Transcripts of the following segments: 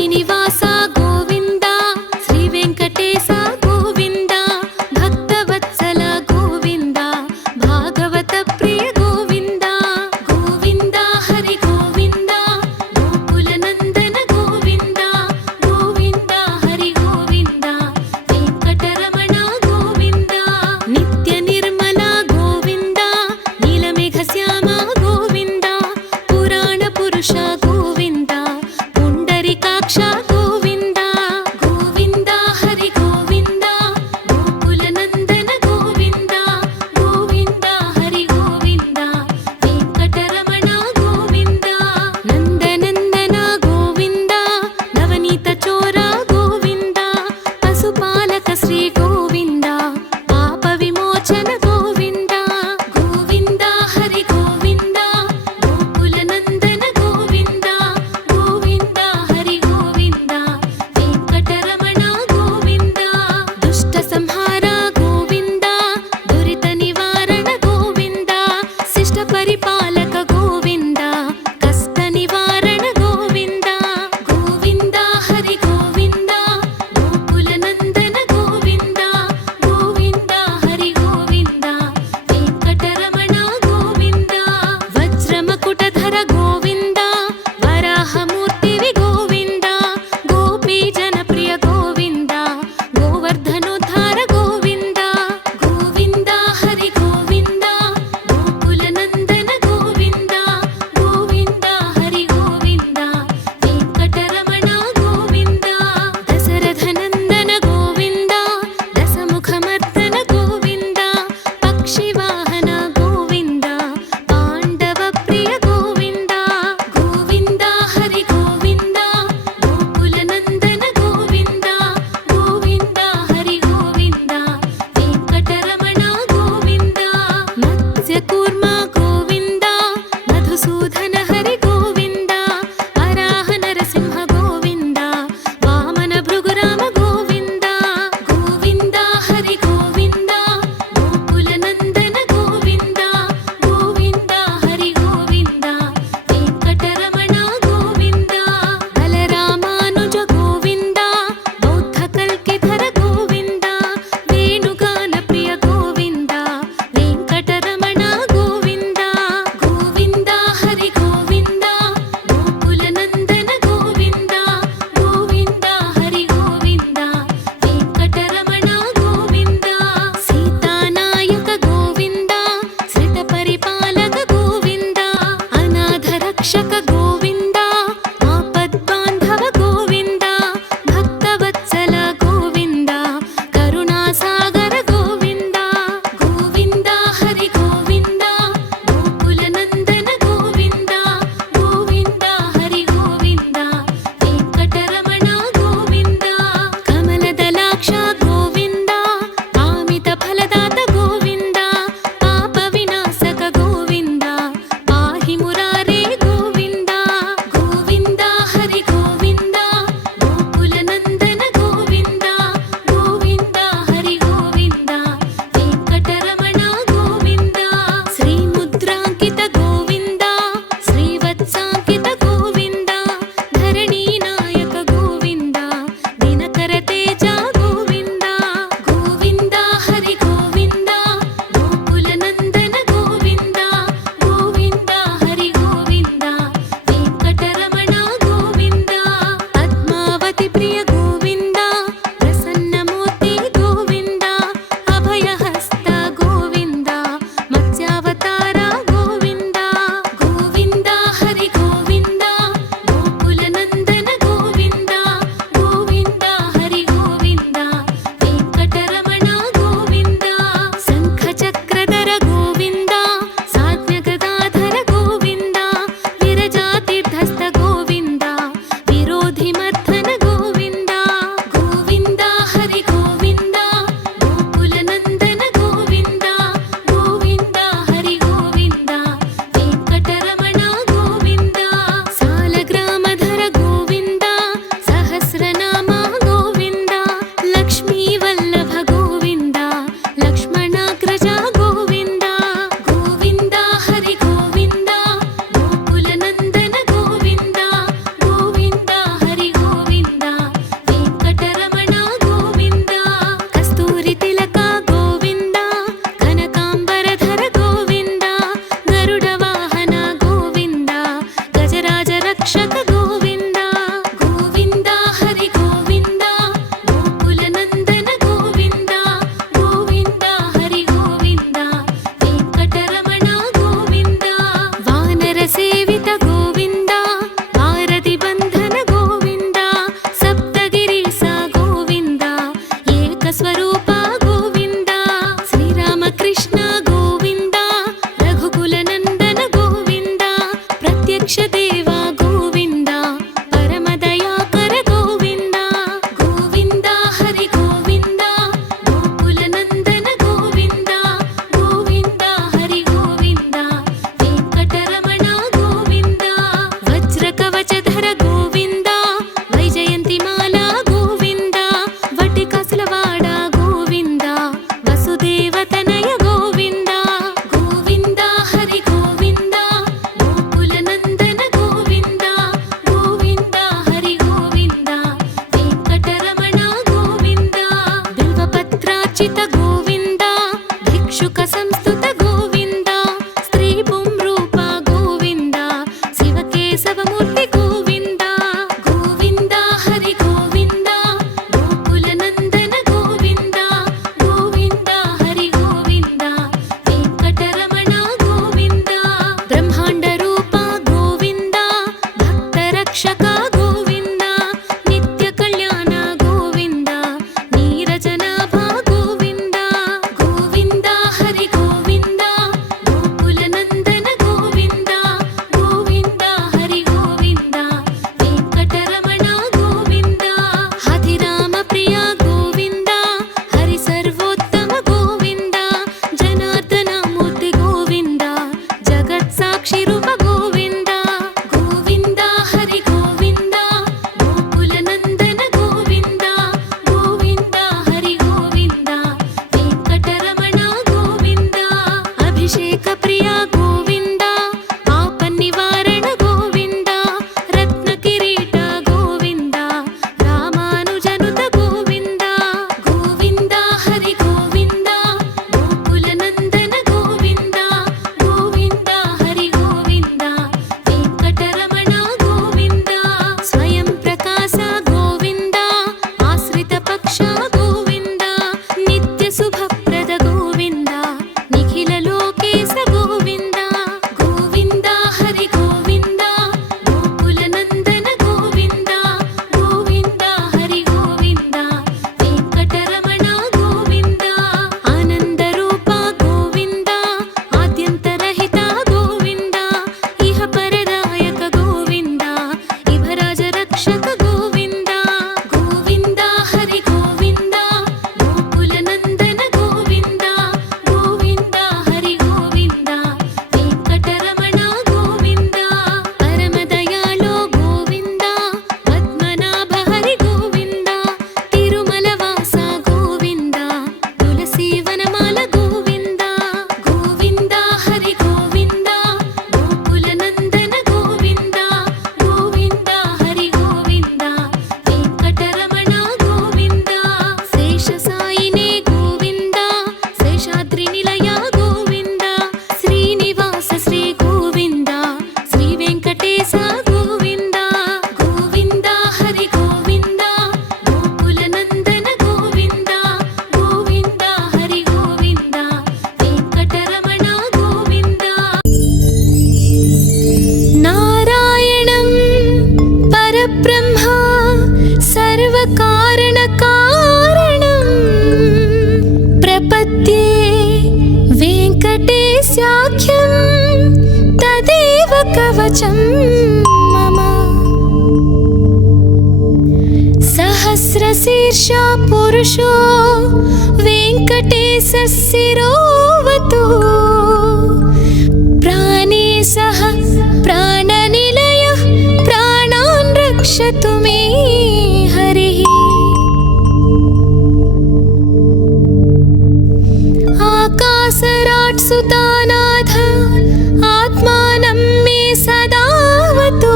శ్రీనివాస గోవింద శ్రీ వెంకటేశ గోవింద భక్తవత్సల గోవింద భాగవత ప్రియ గోవింద గోవింద హరి గోవింద గోకుల నందన గోవింద గోవింద హరి గోవింద వెంకటరమణ గోవింద నిత్య నిర్మల గోవింద నీలమేఘ శ్యామ గోవింద పురాణ పురుష గోవింద పుండరీకాక్ష कवचं मम सहस्रशीर्षा पुरुषो वेङ्कटेशः शिरोवतु प्राणे सह प्राणनिलयः प्राणान् रक्षतु मे हरिः आकाशराट् सुतानाथ आत्मानं मे सदावतु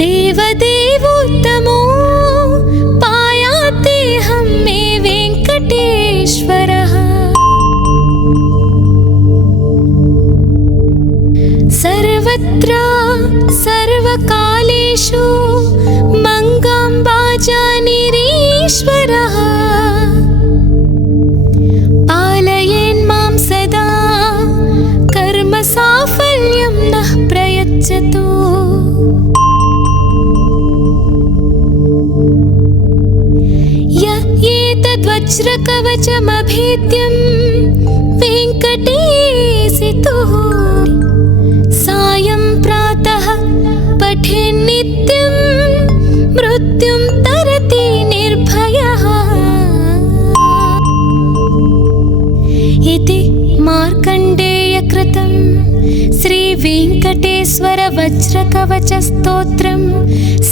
देवदेवोत्तमो पायातेऽहं मे वेङ्कटेश्वरः सर्वत्र सर्वकालेषु मङ्गाम्बाजानिरीश्वरः पालयेन्मां सदा कर्मसाफल्यं नः प्रयच्छतु य एतद्वज्रकवचमभेद्यं वेङ्कटेशितुः सायं प्रातः पठेन्नित्यं मृत्युं तरति निर्भयः इति मार्कण्डेयकृतं श्रीवेङ्कटेश्वर वज्रकवचस्तोत्रं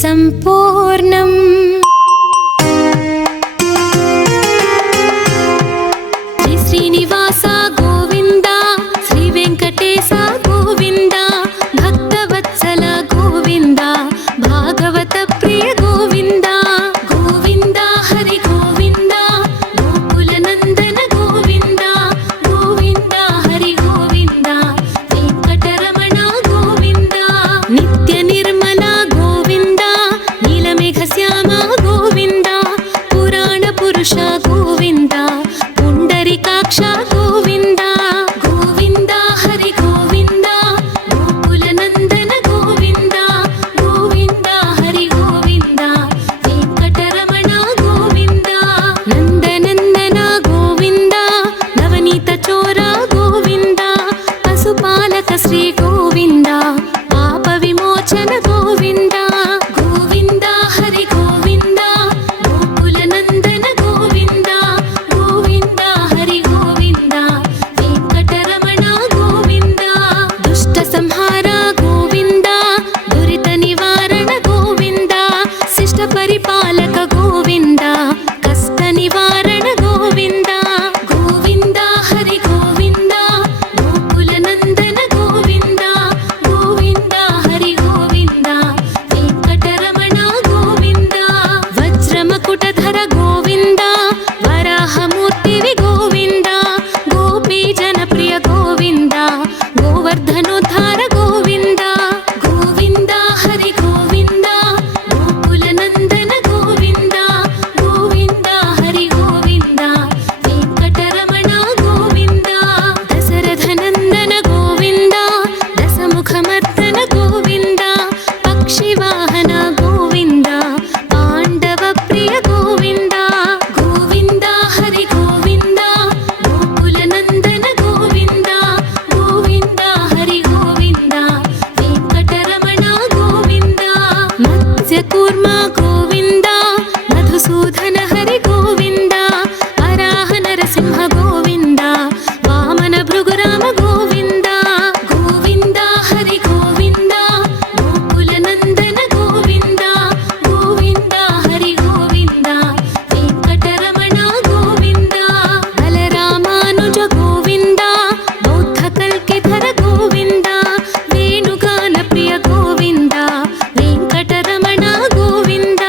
सम्पूर्णम्। श्रीनिवास गोविन्द श्रीवेङ्कटेश गोविन्द भक्तवत्सल गोविन्द भागवत प्रिय गोविन्द गोविन्द हरि गोविन्द गोकुलनन्दन गोविन्द गोविन्द हरि गोविन्द वेङ्कटरमण गोविन्द नित्यनिर्मल गोविन्द नीलमेघश्याम गोविन्द पुराणपुरुष गोविन्द पुण्डरीकाक्ष गोविन्द गोविन्द हरि गोविन्द गोकुलनन्दन गोविन्द गोविन्द हरि गोविन्द वेङ्कटरमण गोविन्द नन्दनन्दन गोविन्द नवनीतचोर गोविन्द पशुपालक श्री गोविन्द पापविमोचन गोविन्द गोविन्द हरि गोविन्द गोकुलनन्दन गोविन्द गोविन्द हरि गोविन्द वेङ्कटरमण गोविन्द दुष्टसंहार गोविन्द दुरितनिवारण गोविन्द शिष्टपरिपालक गोविन्द कष्टनिवारण गोविन्द गोविन्द हरि गोविन्द गोकुलनन्दन गोविन्द गोविन्द हरि गोविन्द वेङ्कटरमण गोविन्द वज्रमकुटधर गोविन्द वराहमूर्तिवि गोविन्द गोपीजनप्रिय गोविन्द गोवर्धनोद्धार गोविन्द गोविन्द हरि गोविन्द गोकुलनन्दन गोविन्द गोविन्द हरि गोविन्द वेङ्कटरमण गोविन्द दशरथनन्दन गोविन्द दशमुखमर्दन गोविन्द पक्षिवाहन गोविन्द पाण्डवप्रिय गोविन्द गोविन्द हरि गोविन्द गोकुलनन्दन गोविन्द गोविन्द हरि गोविन्द वेङ्कटरमण गोविन्द मत्स्यकूर्म गोविन्द मधुसूदन हरि गोविन्द वराह नरसिंह गोविन्द वामन भृगुराम गोविन्द गोविन्द हरि गोविन्द गोकुलनन्दन गोविन्द गोविन्द हरि गोविन्द वेङ्कटरमण गोविन्द बलरामानुज गोविन्द बौद्धकल्किधर गोविन्द वेणुगानप्रिय गोविन्द वेङ्कटरमण गोविन्द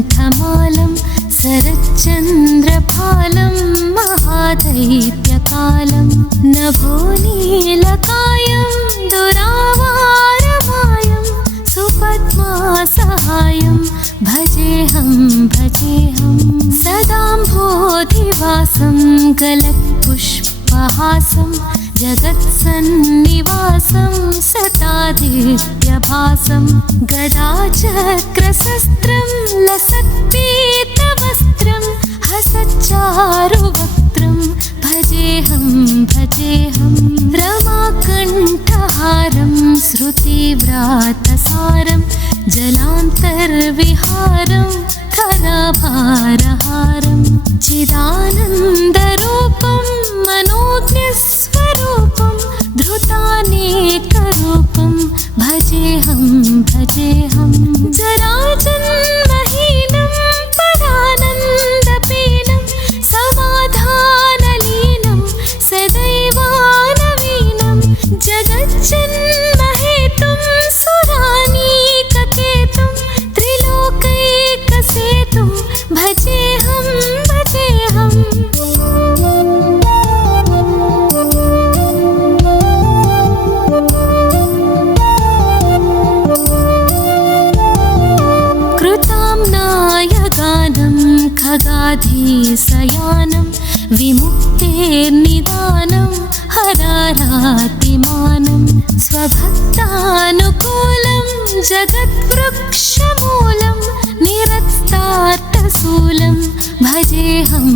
कण्ठमालं शरच्चन्द्रफालं महादैत्यकालं नभोनीलकायं दुरावारमायं सुपद्मासहायं भजेऽहं सदाम्भोधिवासं गलत्पुष्पहासं जगत्सन्निवासं सतादित्यभासं गदाचक्रशस्त्रं लसत्पीतवस्त्रं हसच्चारुवक्त्रं भजेऽहं रमाकण्ठहारं श्रुतिव्रातसारं जलान्तर्विहारं खराभारहारं चिदानन्दरूपं मनोज्ञस्वरूपं धृतानेकरूपं भजेऽहं जराजन्महीनं परानन्दपीनं समाधानलीनं सदैवानवीनं जगज्जन्महेतुं सुरानीककेतुं त्रिलोकैकसेतुं भजेऽहं कृताम्नायगानं खगाधीशयानं विमुक्तेर्निदानं हरारातिमानं स्वभक्तानुकूलं जगद्वृक्षमूलं निरस्तार्थशूलं भजेऽहं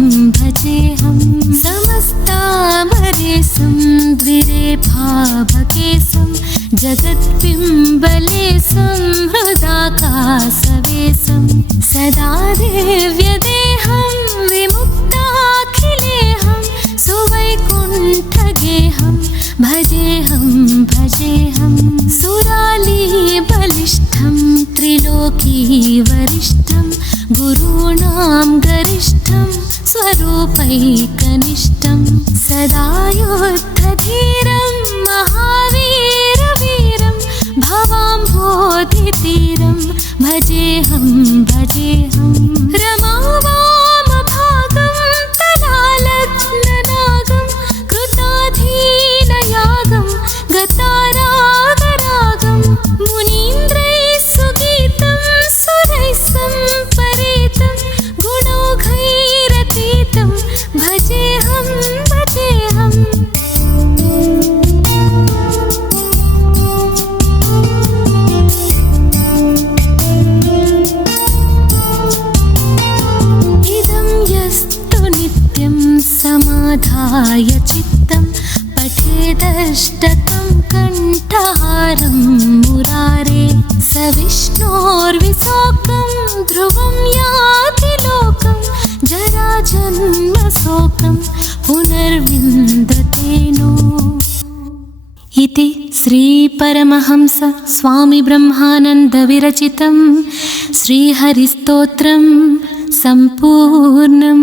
समस्तामरेशं द्विरेफाभकेशं जगद्बिम्बलेशं हृदाकाशवेशं सदा दिव्यदेहं विमुक्ताखिलेहं सुवैकुण्ठगेहं भजेऽहं सुरालीबलिष्ठं त्रिलोकीवरिष्ठं गुरूणां गरिष्ठं स्वरूपैकनिष्ठं सदा युद्धधीरं महावीरवीरं भवाम्भोधितीरं भजेऽहं रमावामभागं तलालग्ननागं कृताधीनयागं गतारागरागं मुनीन्द्रैः सुगीतं सुरैः सम्परीतं गुणौघैरतीतं भजेऽहं इदं यस्तु नित्यं समाधाय चित्तं पठेदष्टकं कण्ठहारं मुरारे स विष्णोर्विशोकं ध्रुवं याति लोकं जराजन्मशोकं पुनर्विन्दतेनो इति श्रीपरमहंस स्वामी ब्रह्मानन्द विरचितं श्रीहरिस्तोत्रं सम्पूर्णम्।